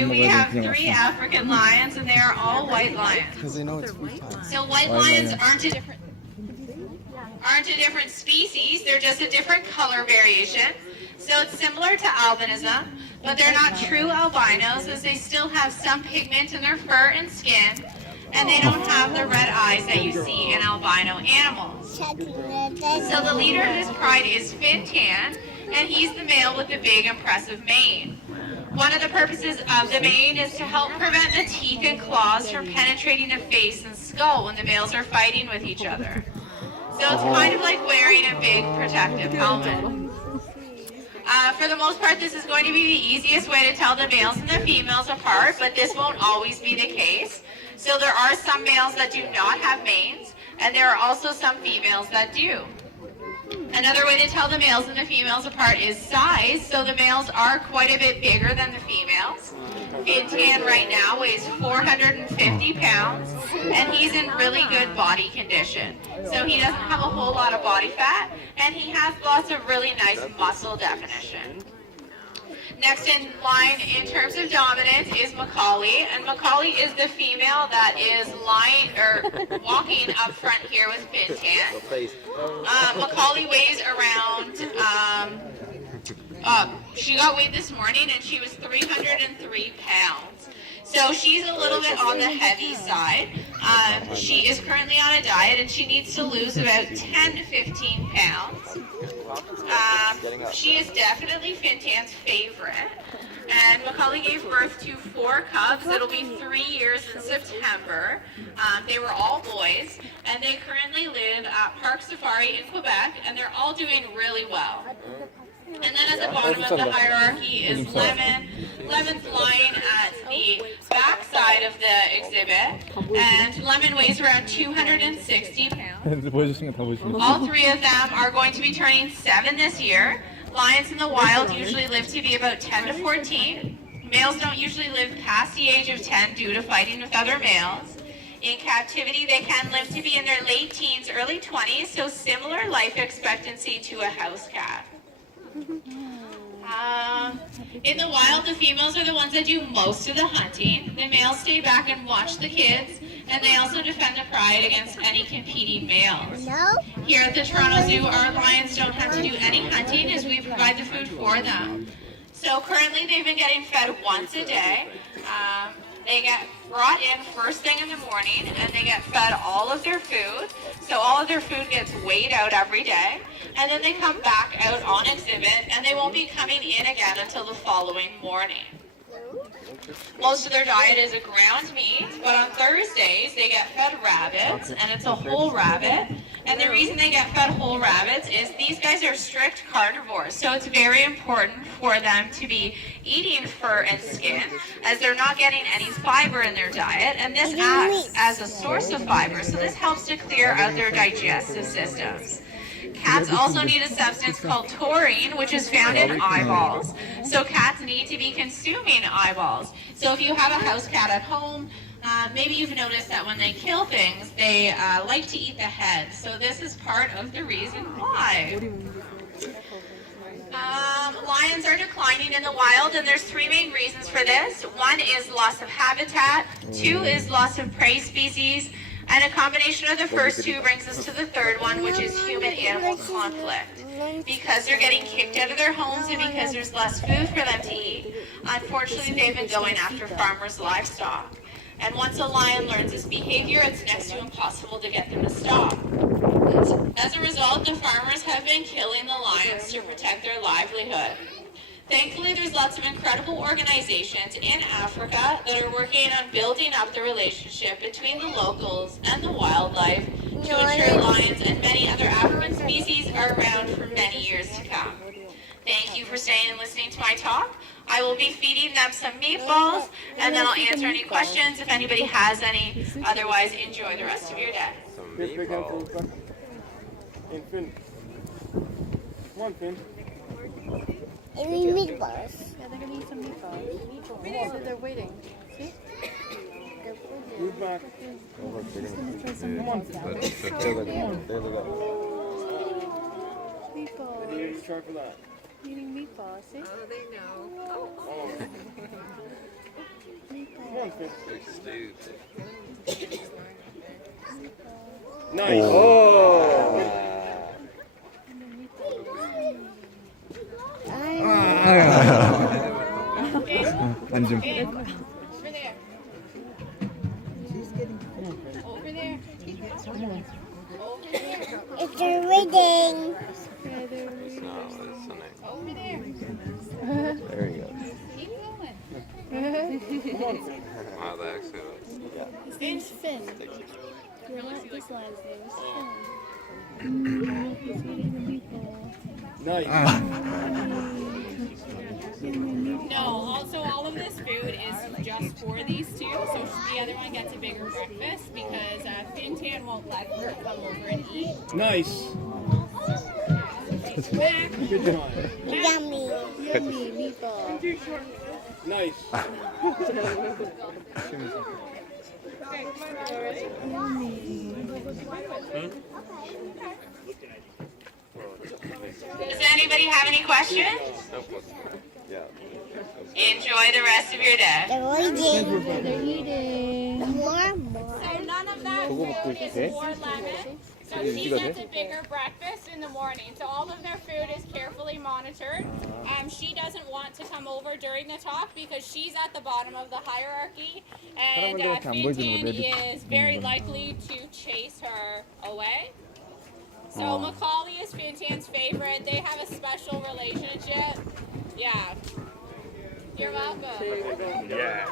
We have 3 African lions, and they are all white lions. Because they know it's food time. So white lions aren't a different species, they're just a different color variation. So it's similar to albinism, but they're not true albinos as they still have some pigment in their fur and skin, and they don't have the red eyes that you see in albino animals. So the leader of this pride is Fintan, and he's the male with the big impressive mane. One of the purposes of the mane is to help prevent the teeth and claws from penetrating the face and skull when the males are fighting with each other. So it's kind of like wearing a big protective helmet. For the most part, this is going to be the easiest way to tell the males and the females apart, but this won't always be the case. So there are some males that do not have manes, and there are also some females that do. Another way to tell the males and the females apart is size. So the males are quite a bit bigger than the females. Fintan right now weighs 450 pounds, and he's in really good body condition. So he doesn't have a whole lot of body fat, and he has lots of really nice muscle definition. Next in line in terms of dominance is Macaulay, and Macaulay is the female that is lying or walking up front here with Fintan. Macaulay weighs around, she got weighed this morning and she was 303 pounds. So she's a little bit on the heavy side. She is currently on a diet and she needs to lose about 10 to 15 pounds. She is definitely Fintan's favorite. And Macaulay gave birth to 4 cubs. It'll be 3 years in September. They were all boys, and they currently live at Parc Safari in Quebec, and they're all doing really well. And then at the bottom of the hierarchy is Lemon. Lemon's lying at the back side of the exhibit, and Lemon weighs around 260 pounds. All 3 of them are going to be turning 7 this year. Lions in the wild usually live to be about 10 to 14. Males don't usually live past the age of 10 due to fighting with other males. In captivity, they can live to be in their late teens, early 20s, so similar life expectancy to a house cat. In the wild, the females are the ones that do most of the hunting. The males stay back and watch the kids, and they also defend the pride against any competing males. Here at the Toronto Zoo, our lions don't have to do any hunting as we provide the food for them. So currently they've been getting fed once a day. They get brought in first thing in the morning and they get fed all of their food. So all of their food gets weighed out every day. And then they come back out on exhibit and they won't be coming in again until the following morning. Most of their diet is a ground meat, but on Thursdays they get fed rabbits, and it's a whole rabbit. And the reason they get fed whole rabbits is these guys are strict carnivores, so it's very important for them to be eating fur and skin, as they're not getting any fiber in their diet, and this acts as a source of fiber, so this helps to clear out their digestive systems. Cats also need a substance called taurine, which is found in eyeballs. So cats need to be consuming eyeballs. So if you have a house cat at home, maybe you've noticed that when they kill things, they like to eat the head. So this is part of the reason why. Lions are declining in the wild, and there's 3 main reasons for this. 1 is loss of habitat, 2 is loss of prey species, and a combination of the first 2 brings us to the 3rd one, which is human-animal conflict. Because they're getting kicked out of their homes and because there's less food for them to eat, unfortunately they've been going after farmers' livestock. And once a lion learns this behavior, it's next to impossible to get them to stop. As a result, the farmers have been killing the lions to protect their livelihood. Thankfully, there's lots of incredible organizations in Africa that are working on building up the relationship between the locals and the wildlife to ensure lions and many other African species are around for many years to come. Thank you for staying and listening to my talk. I will be feeding them some meatballs, and then I'll answer any questions if anybody has any. Otherwise, enjoy the rest of your day. Finn. Come on, Finn. Any meatballs? Yeah, they're gonna eat some meatballs. So they're waiting. See? Move back. Come on. Meatballs. Try for that. Eating meatballs, see? Oh, they know. Oh. Fin. Stupid. Nice. Oh. 안 좀. Over there. Over there. It's a reading. No, it's a nice. Over there. There you go. Keep going. Wow, that actually was. His name's Finn. You're not this line's name is Finn. Nice. No, also all of this food is just for these two, so the other one gets a bigger breakfast because Fin Tan won't let her come over and eat. Nice. Good job. Yummy. Yummy meatball. Nice. Does anybody have any questions? Enjoy the rest of your day. They're reading. They're eating. More. So none of that food is for lemon. So she gets a bigger breakfast in the morning. So all of their food is carefully monitored. She doesn't want to come over during the talk because she's at the bottom of the hierarchy. And Fin Tan is very likely to chase her away. So Macaulay is Fin Tan's favorite. They have a special relationship. Yeah. You're welcome. Yeah.